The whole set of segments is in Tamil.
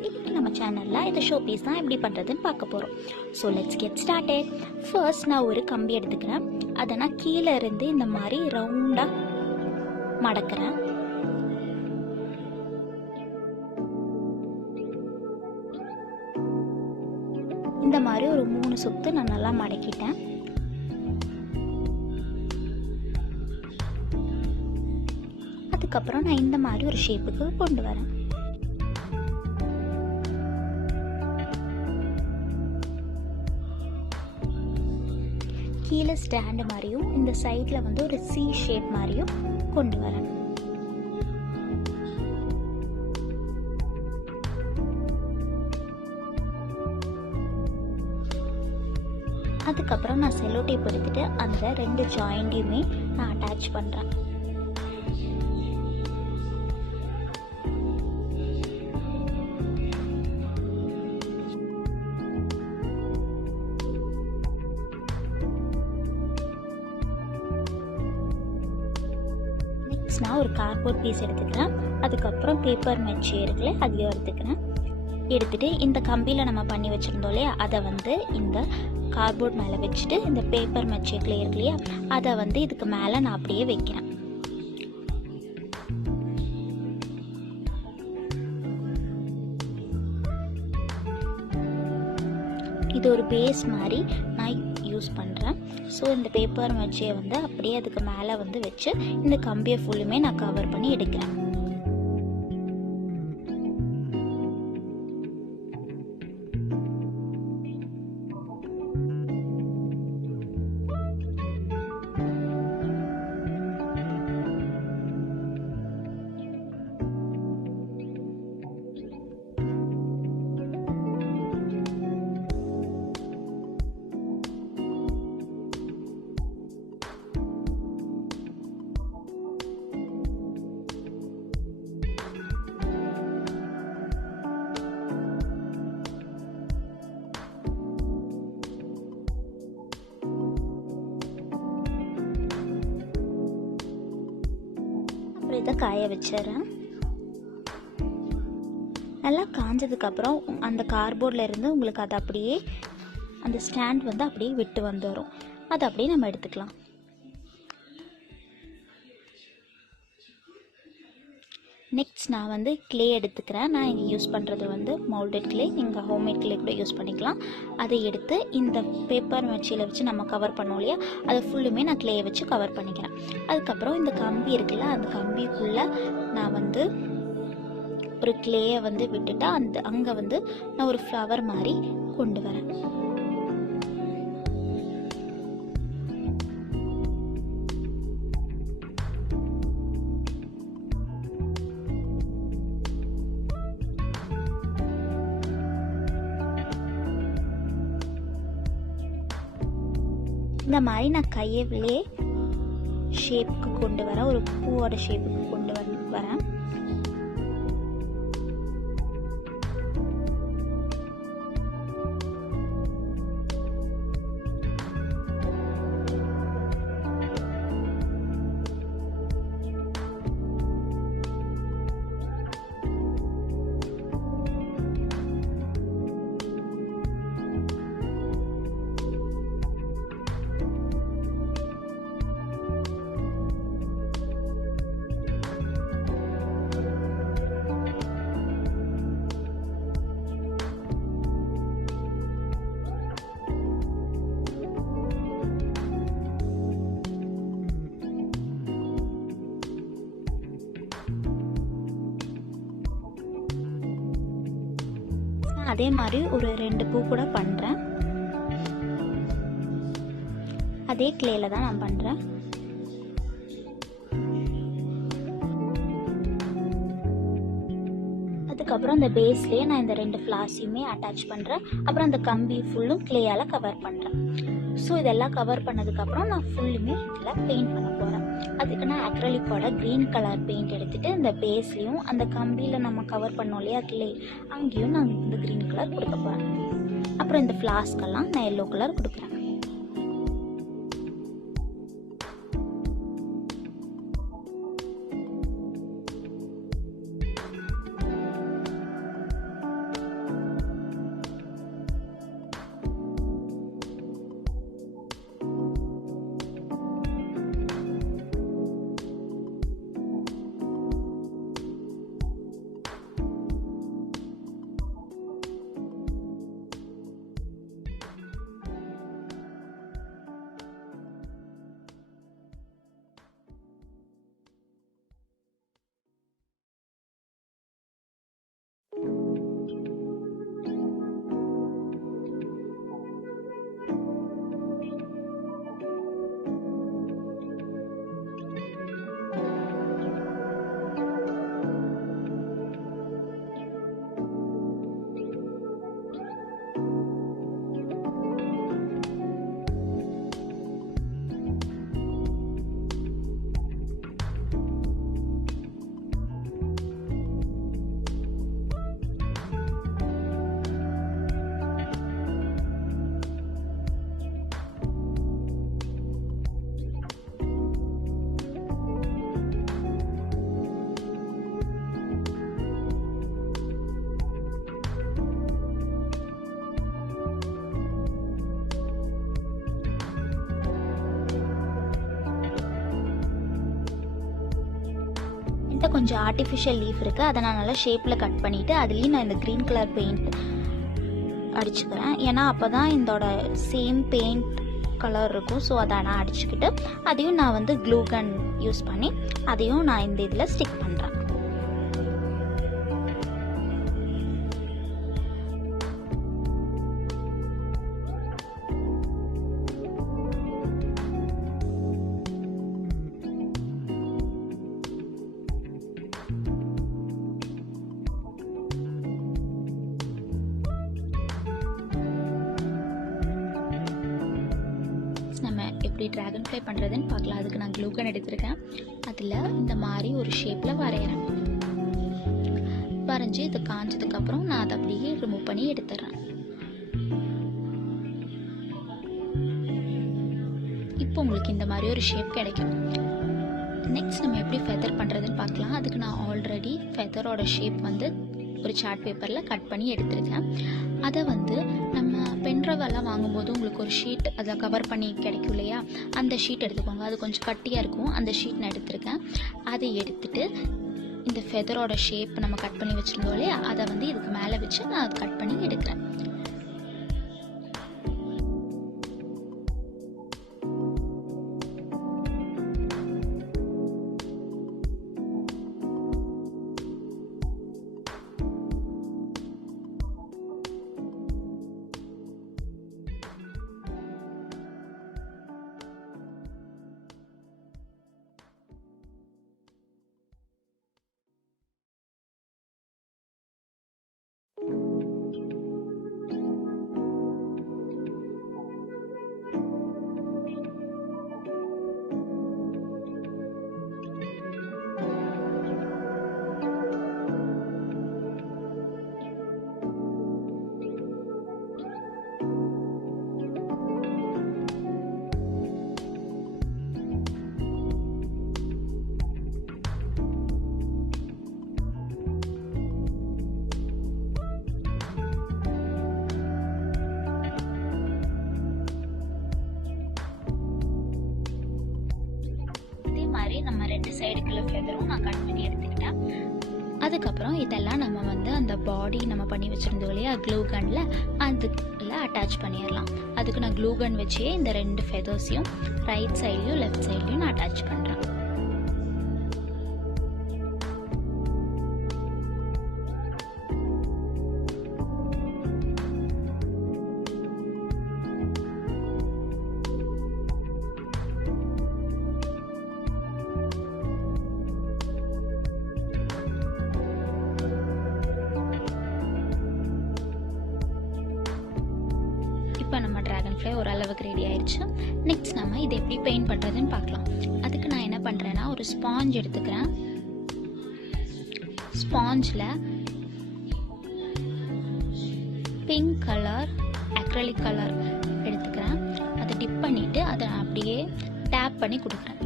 இன்னைக்கு நம்ம சேனல்ல இந்த ஷோ பீஸ் தான் எப்படி பண்றதுன்னு பார்க்க போறோம். So let's get started. First நான் ஒரு கம்பி எடுத்துக்கிறேன். அதை நான் கீழே இருந்து இந்த மாதிரி ரவுண்டா மடக்கிறேன். இந்த மாதிரி ஒரு 3 சுத்து நான் நல்லா மடக்கிட்டேன். அதுக்கப்புறம் நான் இந்த மாதிரி ஒரு ஷேப்புக்கு கொண்டு வரேன். கீழே ஸ்டாண்ட் மாதிரியும் இந்த சைடில் வந்து ஒரு சி ஷேப் மாதிரியும் கொண்டு வரேன். அதுக்கப்புறம் நான் செல்லோ டேப் எடுத்துட்டு அந்த 2 ஜாயிண்டையுமே நான் அட்டாச் பண்ணுறேன். நான் ஒரு கார்ட்போர்ட் பீஸ் எடுத்துக்கிறேன். அதுக்கப்புறம் பேப்பர் மெச்சே இருக்குல்ல அதையும் எடுத்துக்கிறேன். எடுத்துகிட்டு இந்த கம்பியில் நம்ம பண்ணி வச்சுருந்தோம் இல்லையா, அதை வந்து இந்த கார்ட்போர்ட் மேலே வச்சுட்டு இந்த பேப்பர் மெச்சேக்கில் இருக்கு இல்லையா, அதை வந்து இதுக்கு மேலே நான் அப்படியே வைக்கிறேன். இது ஒரு பேஸ் மாதிரி நான் யூஸ் பண்ணுறேன். ஸோ இந்த பேப்பர் மெச்சையை வந்து அப்படியே அதுக்கு மேலே வந்து வச்சு இந்த கம்பியை ஃபுல்லுமே நான் கவர் பண்ணி எடுக்கிறேன். இதை காய வச்சிடறேன். நல்லா காஞ்சதுக்கப்புறம் அந்த கார்ட்போர்டில் இருந்து உங்களுக்கு அது அப்படியே அந்த ஸ்டாண்ட் வந்து அப்படியே விட்டு வந்துடும். அதை அப்படியே நம்ம எடுத்துக்கலாம். நெக்ஸ்ட் நான் வந்து கிளே எடுத்துக்கிறேன். நான் இங்கே யூஸ் பண்ணுறது வந்து மவுல்டட் கிளே, நீங்கள் ஹோம்மேட் கிளே கூட யூஸ் பண்ணிக்கலாம். அதை எடுத்து இந்த பேப்பர் மெச்சையில் வச்சு நம்ம கவர் பண்ணோம் இல்லையா, அதை ஃபுல்லுமே நான் கிளேயை வச்சு கவர் பண்ணிக்கிறேன். அதுக்கப்புறம் இந்த கம்பி இருக்குல்ல, அந்த கம்பிக்குள்ளே நான் வந்து ஒரு கிளேயை வந்து விட்டுட்டு அங்கே வந்து நான் ஒரு ஃப்ளவர் மாதிரி கொண்டு வரேன். இந்த மாதிரி நான் கையிலே ஷேப்புக்கு கொண்டு வரேன், ஒரு பூவோட ஷேப்புக்கு கொண்டு வரேன். அதே மாதிரி ஒரு 2 பூ கூட பண்ணுறேன். அதே கிளேல தான் நான் பண்ணுறேன். அதுக்கப்புறம் அந்த பேஸ்லேயே நான் இந்த 2 ஃப்ளார்ஸையுமே அட்டாச் பண்ணுறேன். அப்புறம் அந்த கம்பி ஃபுல்லும் கிளேயால் கவர் பண்ணுறேன். ஸோ இதெல்லாம் கவர் பண்ணதுக்கப்புறம் நான் ஃபுல்லுமே இதில் பெயிண்ட் பண்ண போகிறேன். அதுக்கு நான் அக்ரலிக்கோட க்ரீன் கலர் பெயிண்ட் எடுத்துகிட்டு இந்த பேஸ்லேயும் அந்த கம்பியில் நம்ம கவர் பண்ணோம் இல்லையா கிளே, அங்கேயும் நான் இந்த க்ரீன் கலர் கொடுக்க போகிறேன். அப்புறம் இந்த ஃப்ளாஸ்க்கெல்லாம் நான் எல்லோ கலர் கொடுக்குறேன். என்கிட்ட கொஞ்சம் ஆர்டிஃபிஷியல் லீஃப் இருக்குது, அதை நான் நல்லா ஷேப்பில் கட் பண்ணிவிட்டு அதுலேயும் நான் இந்த க்ரீன் கலர் பெயிண்ட் அடிச்சுக்கிறேன். ஏன்னா அப்போ தான் இதோட சேம் பெயிண்ட் கலர் இருக்கும். ஸோ அதை நான் அடிச்சுக்கிட்டு அதையும் நான் வந்து க்ளூ கன் யூஸ் பண்ணி அதையும் நான் இந்த இதில் ஸ்டிக் பண்ணுறேன். நம்ம எப்படி ட்ராகன் ஃப்ளை பண்ணுறதுன்னு பார்க்கலாம். அதுக்கு நான் க்ளூ கன் எடுத்திருக்கேன். அதில் இந்த மாதிரி ஒரு ஷேப்பில் வரைகிறேன். வரைஞ்சி இது காஞ்சதுக்கப்புறம் நான் அதை அப்படியே ரிமூவ் பண்ணி எடுத்துடுறேன். இப்போ உங்களுக்கு இந்த மாதிரி ஒரு ஷேப் கிடைக்கும். நெக்ஸ்ட் நம்ம எப்படி ஃபெதர் பண்ணுறதுன்னு பார்க்கலாம். அதுக்கு நான் ஆல்ரெடி ஃபெதரோட ஷேப் வந்து ஒரு சார்ட் பேப்பரில் கட் பண்ணி எடுத்திருக்கேன். அதை வந்து நம்ம பென்ட்ரைவெல்லாம் வாங்கும்போது உங்களுக்கு ஒரு ஷீட் அதை கவர் பண்ணி கிடைக்கும் இல்லையா, அந்த ஷீட் எடுத்துக்கோங்க. அது கொஞ்சம் கட்டியாக இருக்கும். அந்த ஷீட் நான் எடுத்திருக்கேன். அதை எடுத்துகிட்டு இந்த ஃபெதரோட ஷேப் நம்ம கட் பண்ணி வச்சுருந்தோம் இல்லையா, அதை வந்து இதுக்கு மேலே வச்சு நான் அதை கட் பண்ணி எடுக்கிறேன். நம்ம ரெண்டு சைடுக்குள்ள ஃபெதரும் நான் கட் பண்ணி எடுத்துக்கிட்டேன். அதுக்கப்புறம் இதெல்லாம் நம்ம வந்து அந்த பாடி நம்ம பண்ணி வச்சுருந்தோம் இல்லையா க்ளூ கன்னில், அதுக்குள்ள அட்டாச் பண்ணிடலாம். அதுக்கு நான் க்ளூ கன் வச்சே இந்த ரெண்டு ஃபெதர்ஸையும் ரைட் சைட்லையும் லெஃப்ட் சைட்லையும் நான் அட்டாச் பண்ணுறேன். இப்போ நம்ம ட்ராகன் ஃப்ளை ஓரளவுக்கு ரெடி ஆயிடுச்சு. நெக்ஸ்ட் நம்ம இதை எப்படி பெயிண்ட் பண்ணுறதுன்னு பார்க்கலாம். அதுக்கு நான் என்ன பண்ணுறேன்னா ஒரு ஸ்பாஞ்ச் எடுத்துக்கிறேன். ஸ்பாஞ்சில் பிங்க் கலர் அக்ரலிக் கலர் எடுத்துக்கிறேன். அதை டிப் பண்ணிவிட்டு அதை நான் அப்படியே டேப் பண்ணி கொடுக்குறேன்.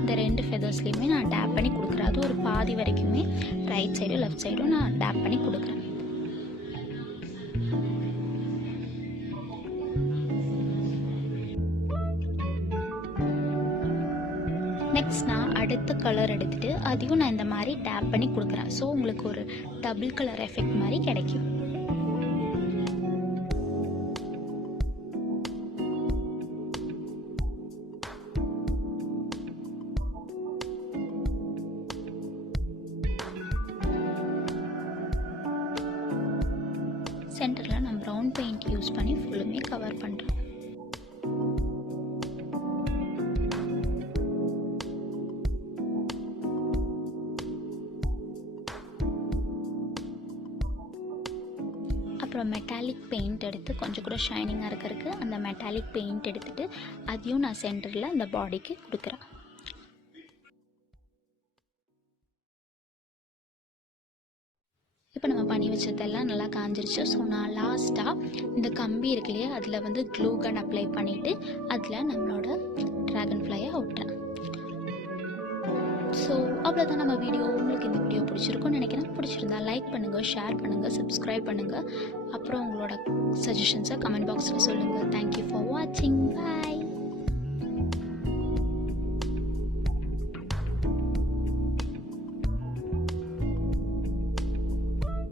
இந்த ரெண்டு ஃபெதர்ஸ்லேயுமே நான் டேப் பண்ணி கொடுக்குறேன். அது ஒரு பாதி வரைக்குமே ரைட் சைடும் லெஃப்ட் சைடும் நான் டேப் பண்ணி கொடுக்குறேன். நெக்ஸ்ட் நான் அடுத்த கலர் எடுத்துகிட்டு அதையும் நான் இந்த மாதிரி டேப் பண்ணி கொடுக்குறேன். ஸோ உங்களுக்கு ஒரு டபுள் கலர் எஃபெக்ட் மாதிரி கிடைக்கும். சென்டரில் நான் ப்ரௌன் பெயிண்ட் யூஸ் பண்ணி ஃபுல்லுமே கவர் பண்ணுறேன். அப்புறம் மெட்டாலிக் பெயிண்ட் எடுத்து கொஞ்சம் கூட ஷைனிங்காக இருக்கிறதுக்கு அந்த மெட்டாலிக் பெயிண்ட் எடுத்துகிட்டு அதையும் நான் சென்டரில் அந்த பாடிக்கு கொடுக்குறேன். இப்போ நம்ம பண்ணி வச்சதெல்லாம் நல்லா காஞ்சிருச்சு. ஸோ நான் லாஸ்ட்டாக இந்த கம்பி இருக்கு இல்லையா, அதில் வந்து க்ளூ கன் அப்ளை பண்ணிவிட்டு அதில் நம்மளோட ட்ராகன் ஃப்ளையை ஒட்டுறேன். ஸோ அவ்வளோதான் நம்ம வீடியோ. உங்களுக்கு இந்த வீடியோ பிடிச்சிருக்கும்னு நினைக்கிறேன். பிடிச்சிருந்தா லைக் பண்ணுங்கள், ஷேர் பண்ணுங்கள், சப்ஸ்கிரைப் பண்ணுங்கள். அப்புறம் உங்களோட சஜஷன்ஸை கமெண்ட் பாக்ஸில் சொல்லுங்கள். தேங்க்யூ ஃபார் வாட்சிங்.